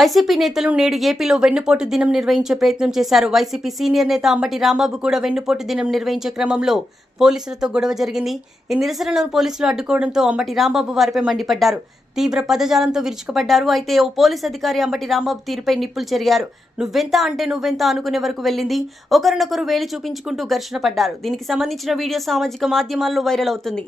YCP నేతలు నేడు ఏపీలో వెన్నుపోటు దినం నిర్వహించే ప్రయత్నం చేశారు. వైసీపీ సీనియర్ నేత అంబటి రాంబాబు కూడా వెన్నుపోటు దినం నిర్వహించే క్రమంలో పోలీసులతో గొడవ జరిగింది. ఈ నిరసనలను పోలీసులు అడ్డుకోవడంతో అంబటి రాంబాబు వారిపై మండిపడ్డారు. తీవ్ర పదజాలంతో విరుచుకుపడ్డారు. అయితే ఓ పోలీస్ అధికారి అంబటి రాంబాబు తీరుపై నిప్పులు చెరిగారు. నువ్వెంత అంటే నువ్వెంత అనుకునే వరకు వెళ్ళింది. ఒకరినొకరు వేలి చూపించుకుంటూ ఘర్షణ పడ్డారు. దీనికి సంబంధించిన వీడియో సామాజిక మాధ్యమాల్లో వైరల్ అవుతుంది.